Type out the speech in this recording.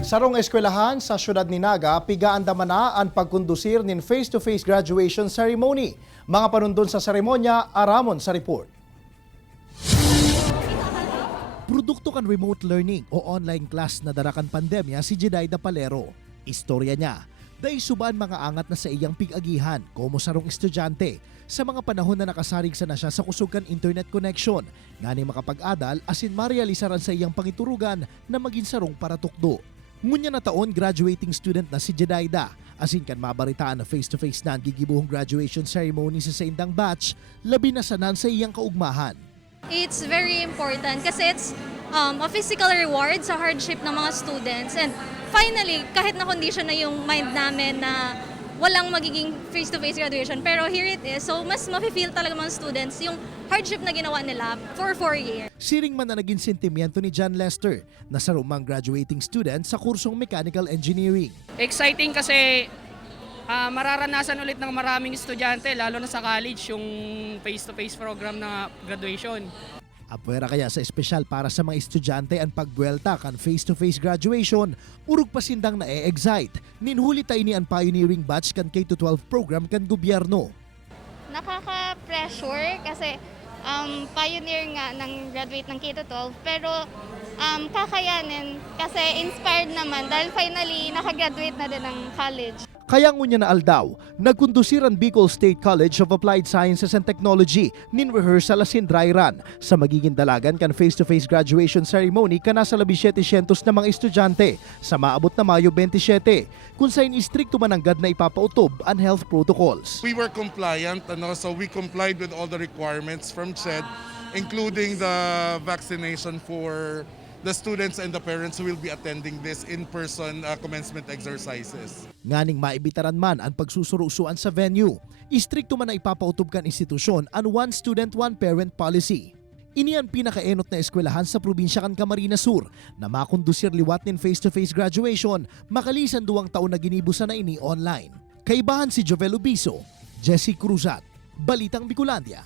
Sarong eskwelahan sa syudad ni Naga, pigaandaman na ang pagkundusir nin face-to-face graduation ceremony. Mga panundon sa seremonya, aramon sa report. Produkto kan remote learning o online class na darakan pandemya si Jedida Palero. Istorya niya, dahil suban mga angat na sa iyang pig-agihan como sarong estudyante sa mga panahon na nakasarig na siya sa kusugan internet connection nga ni makapag-adal asin marealisaran sa iyang pangiturugan na maging sarong para tukdo. Ngunya na taon graduating student na si Jedida asin kan mabaritaan na face-to-face na ang gigibuhong graduation ceremony sa indang batch labi na sanan sa iyang kaugmahan. It's very important kasi it's a physical reward sa hardship ng mga students, and finally kahit na condition na yung mind namin na walang magiging face-to-face graduation, pero here it is, so mas mafe-feel talaga mga students yung hardship na ginawa nila for 4 years. Siring man na naging sentimiento ni John Lester na sarumang graduating student sa kursong Mechanical Engineering. Exciting kasi mararanasan ulit ng maraming estudyante, lalo na sa college, yung face-to-face program na graduation. Apwera kaya sa espesyal para sa mga estudyante ang pagbuelta kan face-to-face graduation, urog pasindang na-excite. Ninhuli tayo ni ang pioneering batch kan K-12 program kan gobyerno. Nakaka-pressure kasi pioneer nga ng graduate ng K-12, pero kakayanin kasi inspired naman dahil finally nakagraduate na din ng college. Kaya ngunya na aldaw, nagkundusiran Bicol State College of Applied Sciences and Technology nin rehearsal asin dry run sa magiging dalagan kan face-to-face graduation ceremony kana sa 1,700 na mga estudyante sa maabot na Mayo 27, kung saan istrikto mananggad na ipapautob ang health protocols. We were compliant, so we complied with all the requirements from CHED, including the vaccination for the students and the parents who will be attending this in-person commencement exercises. Nganing maibitaran man ang pagsusurusuan sa venue, istrikto man na ipapautob kan institusyon ang one student, one parent policy. Ini ang pinakaenot na eskwelahan sa probinsya kan Camarines Sur na makondusir liwat nin face-to-face graduation makalisan 2 taon na ginibusan na ini online. Kaibahan si Jovel Ubiso, Jesse Cruzat, Balitang Bicolandia.